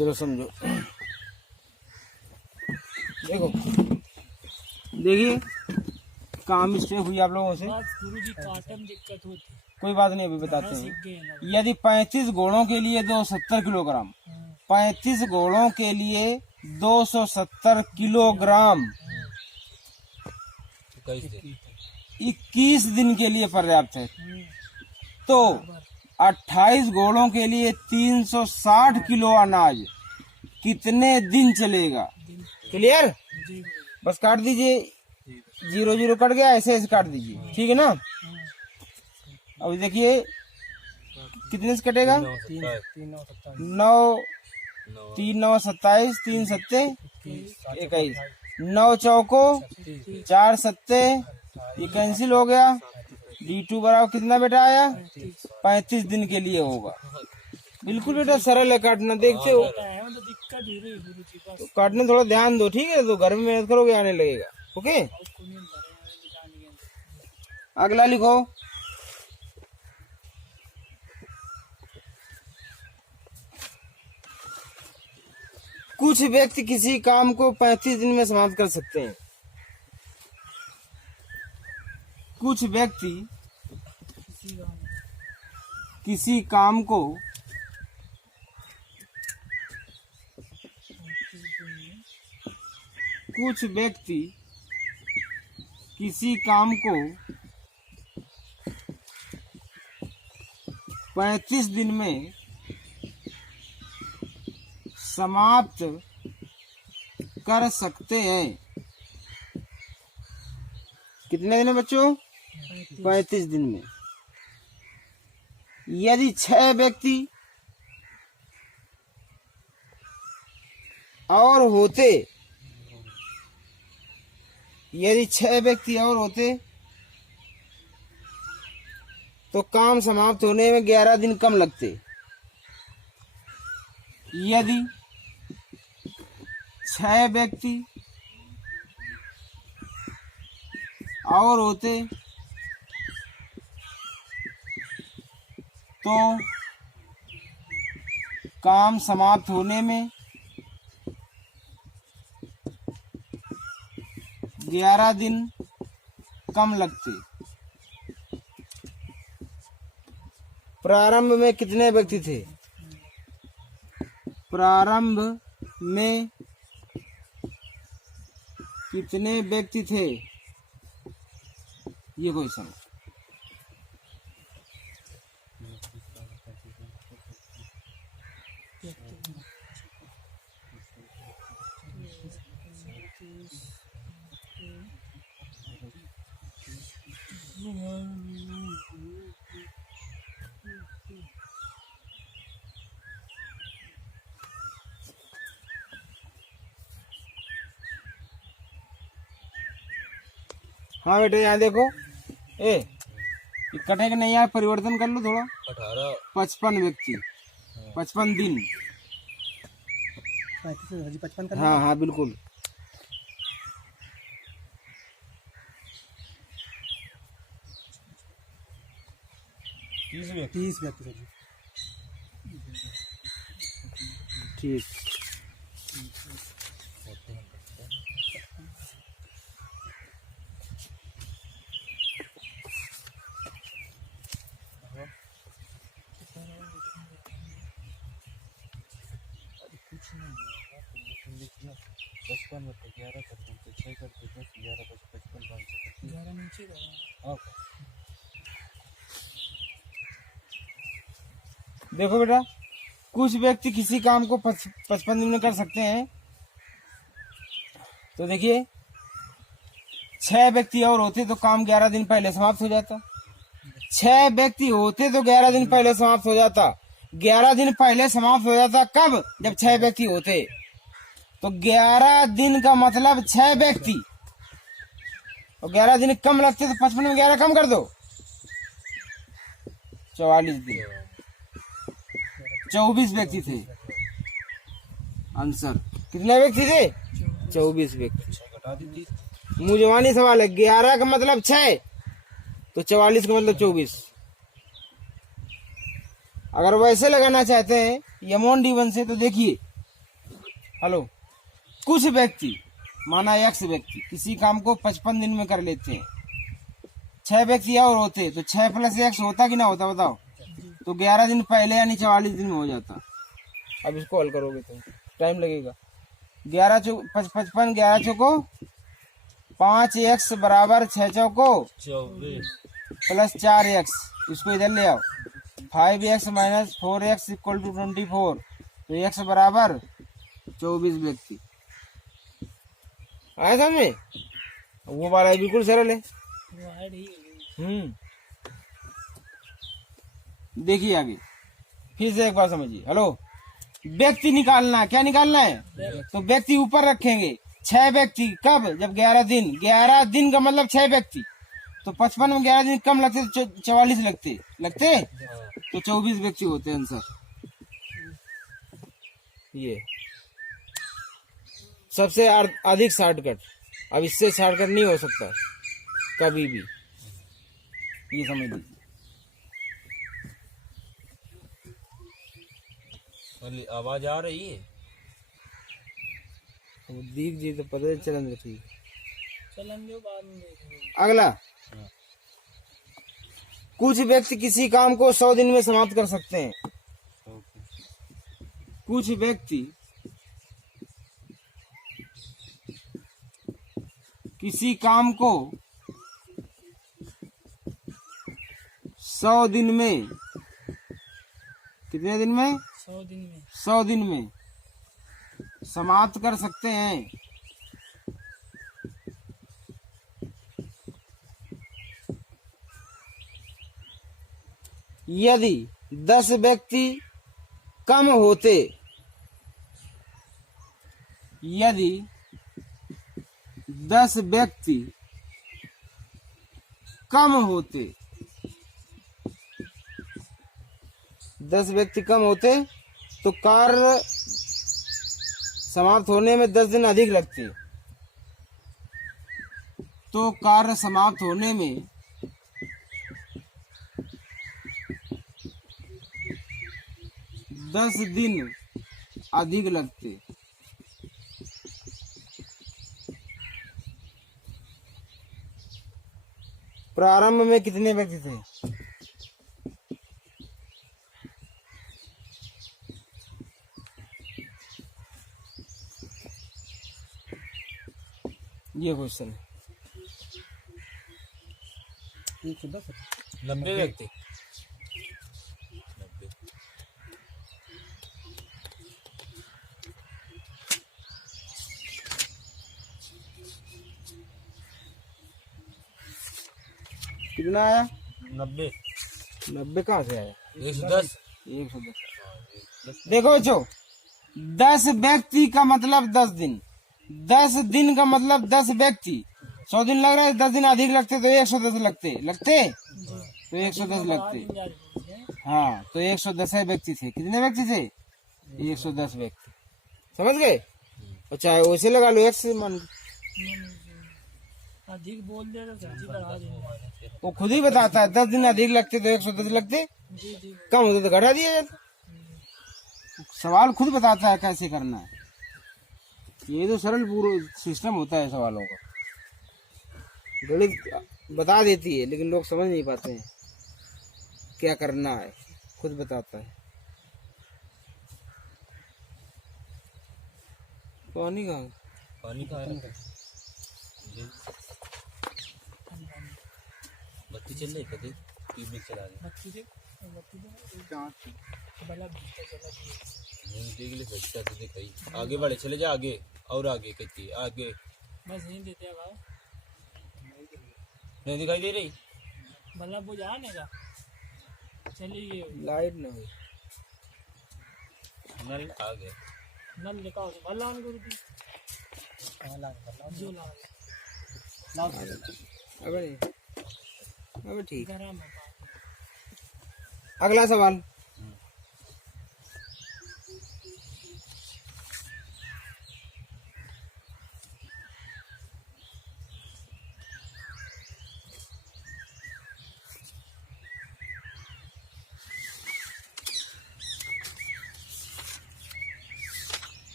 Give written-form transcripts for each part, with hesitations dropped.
चलो समझो। देखो देखिए काम स्टेप हुई आप लोगों से। गुरुजी काटन दिक्कत होती, कोई बात नहीं, अभी बताते सीख हैं। गए ना। यदि 35 घोड़ों के लिए 270 किलोग्राम, 35 घोड़ों के लिए 270 किलोग्राम 21 दिन के लिए पर्याप्त है, तो 28 घोड़ों के लिए 360 किलो अनाज कितने दिन चलेगा? क्लियर? बस काट दीजिए, 0 0 कट गया, ऐसे ऐसे काट दीजिए, ठीक है ना। अब देखिए कितने से कटेगा? 9 3 9 27, 3 सत्ते 21, 9 चौको 4 सत्ते, ये कैंसिल हो गया। D2 बराबर कितना बेटा आया? 35 दिन के लिए होगा। बिल्कुल बेटा सरल है काटना, देखते हो तो दिक्कत ही रही गुरुजी बस। तो काटने थोड़ा ध्यान दो, ठीक है। तो घर में मेहनत करोगे आने लगेगा। ओके, अगला लिखो। कुछ व्यक्ति किसी काम को 35 दिन में समाप्त कर सकते हैं। कुछ व्यक्ति किसी काम को 35 दिन में समाप्त कर सकते हैं। कितने दिन में बच्चों? 35 दिन में। यदि 6 व्यक्ति और होते, तो काम समाप्त होने में 11 दिन कम लगते। यदि 6 व्यक्ति और होते तो काम समाप्त होने में 11 दिन कम लगते। प्रारंभ में कितने व्यक्ति थे? प्रारंभ में कितने व्यक्ति थे, ये क्वेश्चन। हाँ बेटे यहाँ देखो, कटेगा नहीं यार, परिवर्तन कर लो थोड़ा। 55 व्यक्ति, 55 दिन। 55 हाँ हाँ बिल्कुल। तीस व्यक्ति ठीक। देखो बेटा, कुछ व्यक्ति किसी काम को 55 दिन में कर सकते हैं। तो देखिए 6 व्यक्ति और होते तो काम 11 दिन पहले समाप्त हो जाता। 6 व्यक्ति होते तो 11 दिन पहले समाप्त हो जाता। 11 दिन पहले समाप्त हो जाता कब? जब 6 व्यक्ति होते। तो 11 दिन का मतलब 6 व्यक्ति, और 11 दिन कम लगते तो 55 में 11 कम कर दो, 44 दिन। 24 व्यक्ति थे। आंसर कितने व्यक्ति थे? 24 व्यक्ति। मुझवानी सवाल है। 11 का मतलब 6, तो 44 का मतलब 24। अगर वैसे लगाना चाहते हैं यमोन D1 से, तो देखिए हेलो, कुछ व्यक्ति माना एक्स व्यक्ति किसी काम को 55 दिन में कर लेते हैं, 6 व्यक्ति और होते तो 6 प्लस एक्स होता कि ना होता बताओ? तो 11 दिन पहले यानी 44 दिन में हो जाता। अब इसको हल करोगे तो टाइम लगेगा। 11 चौक 55, 11 चौको 5 एक्स बराबर 6 चौको 24 प्लस 4 एक्स, इसको इधर ले आओ। 5 x minus 4 x equal to 24, तो एक्स बराबर 24 व्यक्ति आया समझ में? वो वाला बिल्कुल सरल है। वो ऐड ही हो गई। देखिए आगे फिर से एक बार समझिए। हेलो, व्यक्ति निकालना है, क्या निकालना है? तो व्यक्ति ऊपर रखेंगे, 6 व्यक्ति कब? जब 11 दिन, 11 दिन का मतलब 6 व्यक्ति, तो 55 में 11 दिन कम लगते तो 44 लगते तो 24 व्यक्ति होते हैं आंसर। ये सबसे अधिक शॉर्टकट, अब इससे शॉर्टकट नहीं हो सकता कभी भी, ये समझ लीजिए। वाली आवाज आ रही है? वो दीप जी तो पता चलन रखी। चलन दो, बाद में देखेंगे। अगला, कुछ व्यक्ति किसी काम को 100 दिन में समाप्त कर सकते हैं। कुछ व्यक्ति किसी काम को 100 दिन में, कितने दिन में? 100 दिन में 100 दिन में समाप्त कर सकते हैं। यदि 10 व्यक्ति कम होते, यदि 10 व्यक्ति कम होते, 10 व्यक्ति कम होते तो कार्य समाप्त होने में 10 दिन अधिक लगते, तो कार्य समाप्त होने में 10 दिन अधिक लगते। प्रारंभ में कितने व्यक्ति थे? ये क्वेश्चन है। 90 व्यक्ति। कितना आया? 90 90 कहाँ से आया? 110 110। देखो बच्चों, 10 व्यक्ति का मतलब 10 दिन, 10 दिन का मतलब 10 व्यक्ति। 100 दिन लग रहा है, 10 दिन अधिक लगते तो 110 लगते तो 110 लगते। हाँ, तो 110 व्यक्ति थे। कितने व्यक्ति थे? 110 व्यक्ति। समझ गए? और चाहे वैसे लगा लो, एक्स मान अधिक बोल दे तो जल्दी बढ़ा देंगे। वो खुद ही बताता है। 10 दिन अधिक लगते तो 110 लगते, जी जी। कम होते तो घटा दिया जाता। सवाल खुद बताता है कैसे करना है। ये तो सरल पूरा सिस्टम होता है सवालों का। गणित बता देती है लेकिन लोग समझ नहीं पाते हैं क्या करना है, खुद बताता है। पानी कहाँ? पानी कहाँ है? बत्ती चल रही कभी ट्यूबलिप चला रहे बत्ती से बल्ब देख ले बच्चा तो देख भाई आगे बढ़े चले जा आगे और आगे कहती है आगे बस नहीं देते हैं भाव। नहीं दिखाई दे रही बल्ब वो जाने का। चलिए लाइट ना हो। नल आ गया नल लिखा हो बल्ब ऑन कर दी। जो अब ठीक। गरम है। अगला सवाल,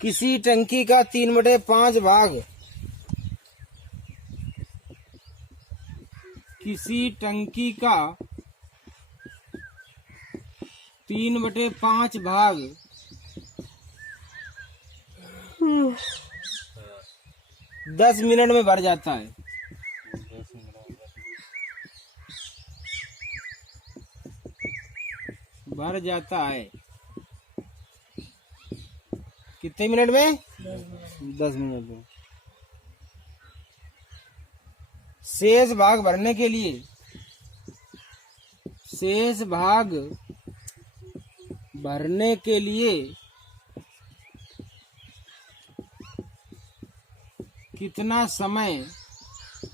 किसी टंकी का 3/5 भाग, किसी टंकी का 3/5 भाग 10 मिनट में भर जाता है। भर जाता है कितने मिनट में? 10 मिनट में। शेष भाग भरने के लिए, शेष भाग भरने के लिए कितना समय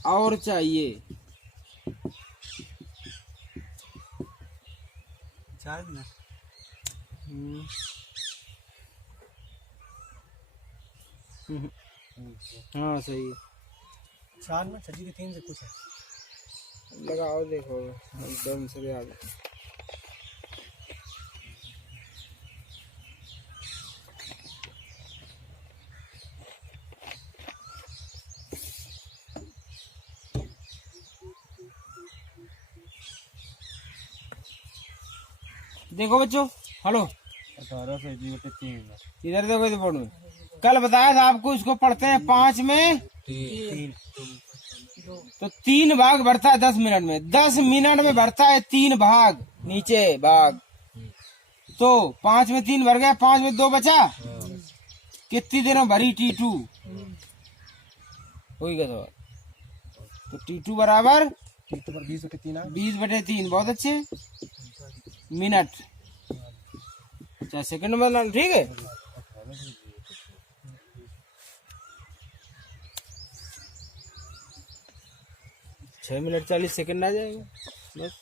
और चाहिए? 4 मिनट। हाँ सही है। 4 मिनट सजी के 3 से कुछ है। लगाओ देखो एकदम से याद। देखो बच्चों, हेलो 18/3 इधर देखो इस बोर्ड में। कल बताया था आपको, इसको पढ़ते हैं 5 में 3 तो 3 भाग भरता है 10 मिनट में। 10 मिनट में भरता है 3 भाग, नीचे भाग। तो 5 में 3 भर गया, 5 में 2 बचा। कितनी देर में भरी T2? हो गया तो T2 बराबर T2 पर 20/3 20/3। बहुत अच्छे। मिनट चाहे सेकंड में बदला, ठीक है। छह मिनट 40 सेकंड आ जाएगा बस।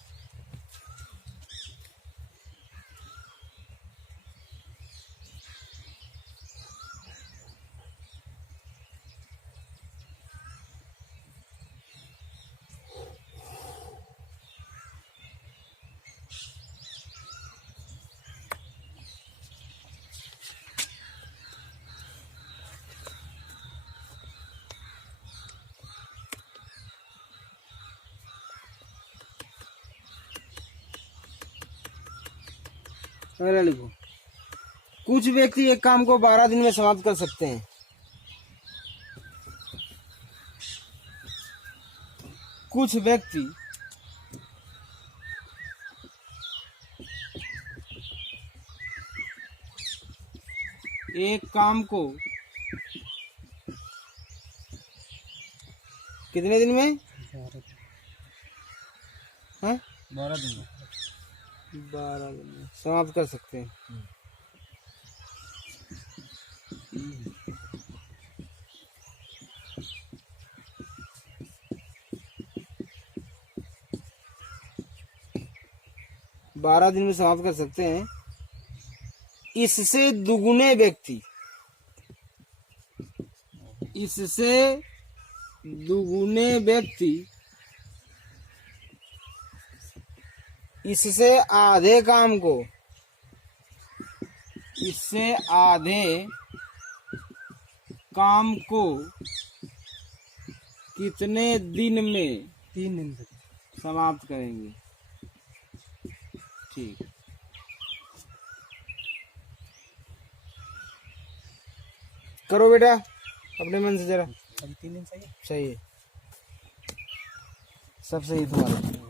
अगला लिखो। कुछ व्यक्ति एक काम को 12 दिन में समाप्त कर सकते हैं। कुछ व्यक्ति एक काम को कितने दिन में? 12 दिन में 12 दिन में समाप्त कर सकते हैं। बारह दिन में समाप्त कर सकते हैं। इससे दुगुने व्यक्ति, इससे दुगुने व्यक्ति इससे आधे काम को, इससे आधे काम को कितने दिन में 3 दिन से समाप्त करेंगे? ठीक। करो बेटा अपने मन से जरा। अभी 3 दिन सही है। सही है, सब सही तुम्हारा।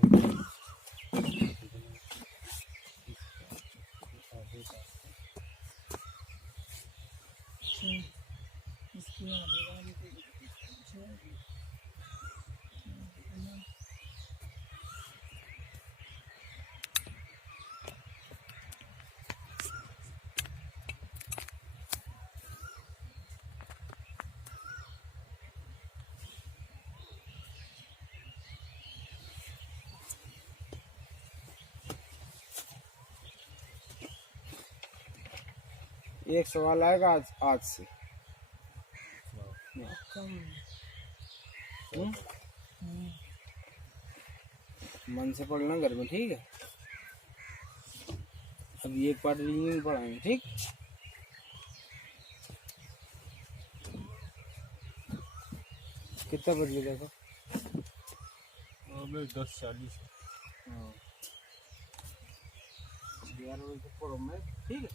एक सवाल आएगा आज से। मन से पढ़ना घर में, ठीक है। अभी एक पार्ट रीडिंग पढ़ाएंगे, ठीक। कितना बज गया देखो? अबे 10:40। 11 बजे तक पढ़ो मैं, ठीक है?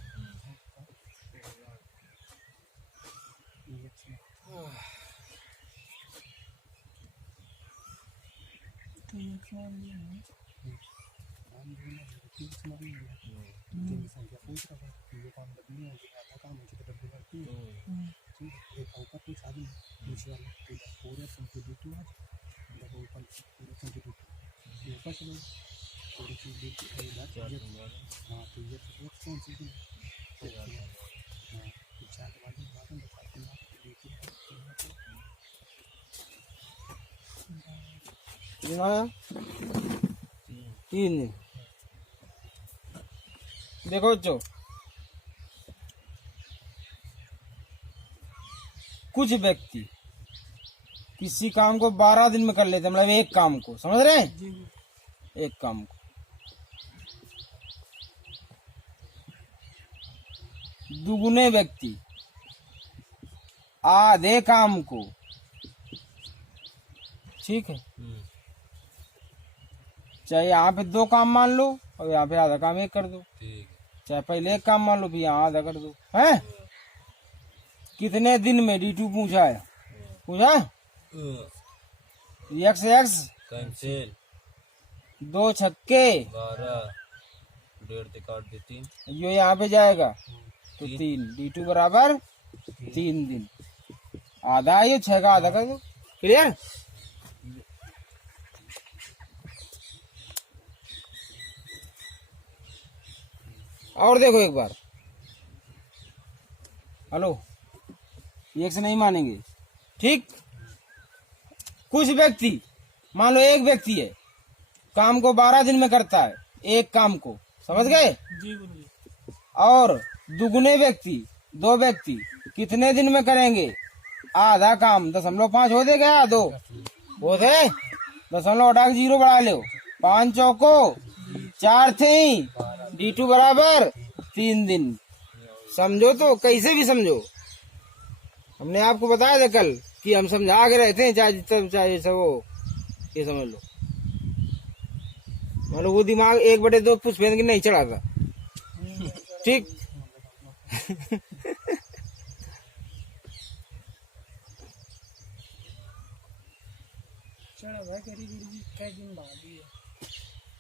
कितना आया? 3 दिन। देखो बच्चों, कुछ व्यक्ति किसी काम को 12 दिन में कर लेते हैं, मतलब एक काम को, समझ रहे हैं? जी एक काम को। दुगुने व्यक्ति आधे काम को, ठीक है? चाहे यहाँ पे 2 काम मान लो और यहाँ पे आधा काम एक कर दो, ठीक। चाहे पहले एक काम मान लो फिर यहाँ आधा कर दो, है? कितने दिन में D2 पूछा है? पूछा? X x cancel. 2 छक्के 12 डेढ़ से काट दे 3। यो यहाँ पे जाएगा तो 3, D2 बराबर 3 दिन। आधा ये 6 का आधा कर दो, क्लियर? और देखो एक बार, हेलो, एक से नहीं मानेंगे, ठीक? कुछ व्यक्ति, मान लो एक व्यक्ति है, काम को 12 दिन में करता है, एक काम को, समझ गए? जी गुरुजी। और दुगुने व्यक्ति, 2 व्यक्ति कितने दिन में करेंगे? आधा काम। 0.5 हो दे गया, 2 हो दे, 0.5 हटा के 0 बढ़ा लो, 5 चौको 4 थे, D2 बराबर 3 दिन। समझो तो, कैसे भी समझो, हमने आपको बताया था कल कि हम समझा के रहते हैं, चाहे जितना चाहे सब हो, ये समझ लो। मतलब वो दिमाग 1/2 पुष्पेंद्र की नहीं चढ़ा था, ठीक? चलो भाई करी गुरुजी, कई दिन बाद ही है।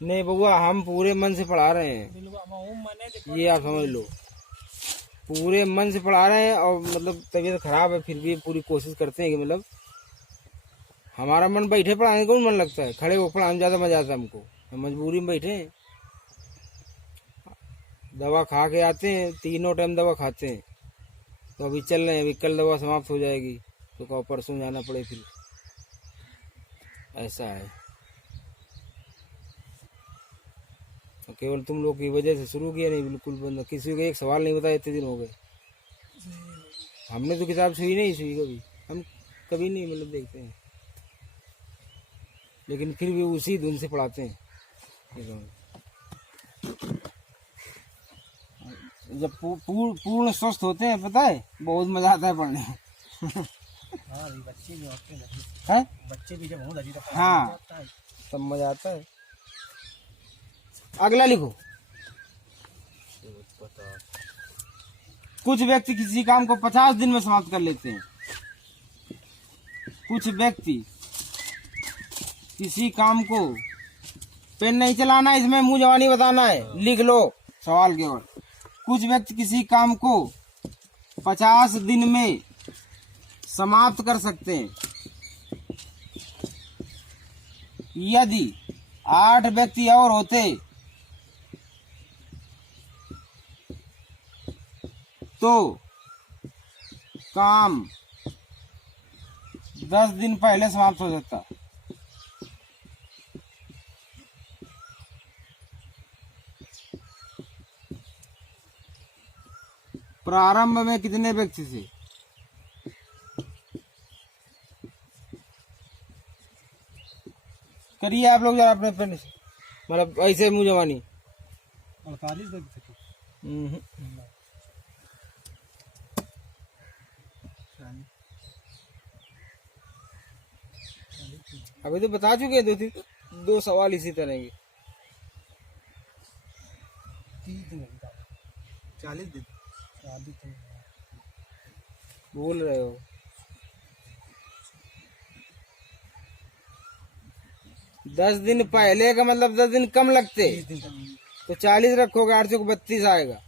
नहीं बउआ, हम पूरे मन से पढ़ा रहे हैं, बिल्कुल हम मने ते ये आप समझ लो, पूरे मन से पढ़ा रहे हैं। और मतलब तबीयत खराब है फिर भी पूरी कोशिश करते हैं कि मतलब हमारा मन, बैठे पढ़ाने को मन लगता है, खड़े हो पढ़ाने में ज्यादा मजा आता है हमको, हम मजबूरी में बैठे हैं। दवा खा के आते हैं, 3 टाइम दवा खाते हैं, तो अभी चल रहे हैं, अभी कल दवा समाप्त हो जाएगी तो कहो परसों जाना पड़े, फिर ऐसा है। तो केवल तुम लोग की वजह से शुरू किया, नहीं बिल्कुल बंद, किसी को एक सवाल नहीं बताया, इतने दिन हो गए। हमने तो किताब सुई नहीं, सुई कभी, हम कभी नहीं मतलब देखते हैं, लेकिन फिर भी उसी धुन से पढ़ाते हैं। ये समझ। जब पूर्ण स्वस्थ होते हैं, पता है, बहुत मजा आता है पढ़ने में। हाँ बच्चे भी होते हैं, हैं? बच्चे भी जब हों लगी हाँ, तब मजा आता है। अगला लिखो। कुछ व्यक्ति किसी काम को 50 दिन में समाप्त कर लेते हैं। कुछ व्यक्ति किसी काम को, पेन नहीं चलाना, इसमें मुंह जवानी बताना है, लिख लो सवाल केवल। कुछ व्यक्ति किसी काम को 50 दिन में समाप्त कर सकते हैं यदि 8 व्यक्ति और होते तो काम 10 दिन पहले समाप्त हो जाता। प्रारंभ में कितने व्यक्ति थे? करिए आप लोग जरा अपने फ्रेंड से, मतलब ऐसे मुंह जवानी। 48 व्यक्ति थे। अभी तो बता चुके हैं दो सवाल इसी तरह के। 30 दिन होगी 40 दिन 40 दिन बोल रहे हो। दस दिन पहले का मतलब 10 दिन कम लगते, 30 दिन तक तो 40 रखोगे, 8 को 32 आएगा।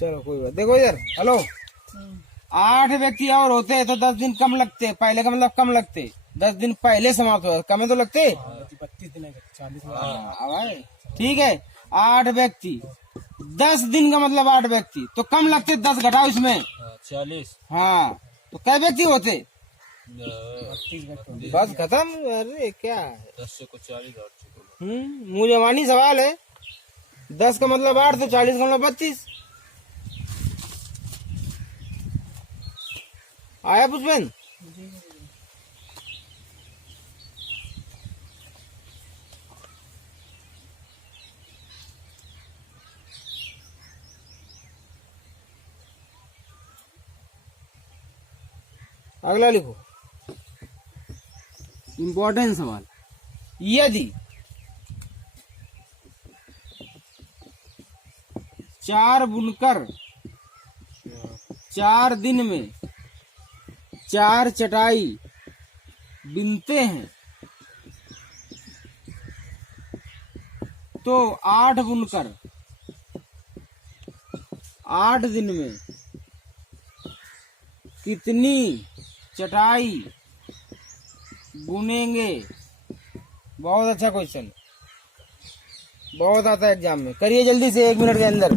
चलो कोई बात। देखो इधर, हेलो, 8 व्यक्ति और होते तो 10 दिन कम लगते। पहले का मतलब कम लगते, 10 दिन पहले समाप्त हो, कम तो लगते। 32 दिन है 40 में भाई ठीक है, 8 व्यक्ति 10 दिन का मतलब 8 व्यक्ति तो कम लगते, 10 घटाओ इसमें। 40 हाँ, तो कै व्यक्ति होते? 32 व्यक्ति बस खत्म। अरे क्या है, 10 से को 40 8 से को मुँह जवानी सवाल है। 10 का मतलब 8 तो 40 का मतलब 32 आया पुष्पन। अगला लिखो, इम्पोर्टेंट सवाल। यदि 4 बुनकर 4 दिन में 4 चटाई बिनते हैं तो 8 बुनकर 8 दिन में कितनी चटाई बुनेंगे? बहुत अच्छा क्वेश्चन, बहुत आता है एग्जाम में। करिए जल्दी से, 1 मिनट के अंदर।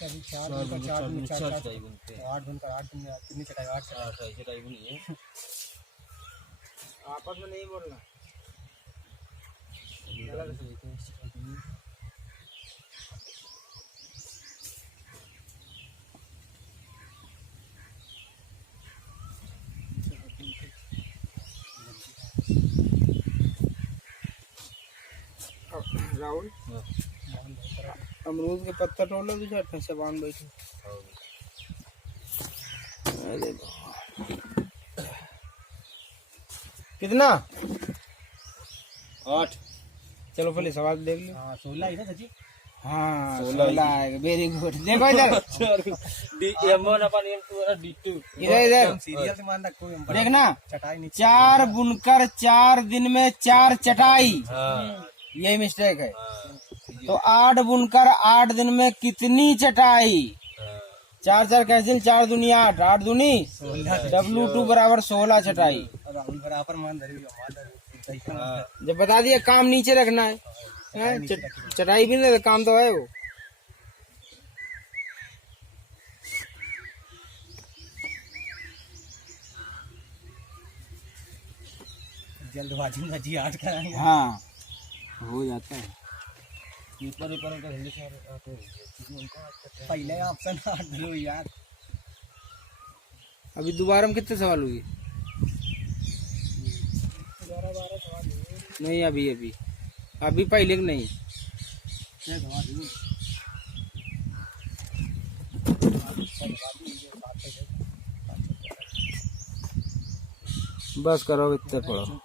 कभी 4 दिन का 4 दिन में 4 चटाई बुनते हैं। 8 दिन का 8 दिन में कितनी चटाई 8 चटाई चटाई बुनी है। आपस में नहीं बोलना। राहुल, अमरूद के पत्ता तोड़ लो, दूसरा से बांध बैठे। अरे कितना? 8 चलो पहले सवाल देख लो। हाँ 16 ही ना सची। हाँ 16 आएगा, वेरी गुड। देखो इधर, M1 अपन M2 और D2 इधर इधर सीरियल से मान कोई देखना। चटाई नहीं 4 बुनकर 4 दिन में 4 चटाई, हाँ यही मिस्टेक है। तो 8 बुनकर 8 दिन में कितनी चटाई? 4 4 कैंसिल, 4 दूनी 8, 8 दूनी W2 बराबर 16 चटाई। राहुल बराबर मान धरी जब बता दिया काम नीचे रखना है, चटाई भी नहीं, काम तो है वो। जल्दबाजी में जी 8 कराएंगे। हाँ हो जाता है। पेपर का हिंदी से पहले ऑप्शन 8 लो यार। अभी दोबारा में कितने सवाल हुए? 11-12 सवाल हुए। नहीं, अभी अभी अभी पहले के नहीं। बस करो, इतने पढ़ो।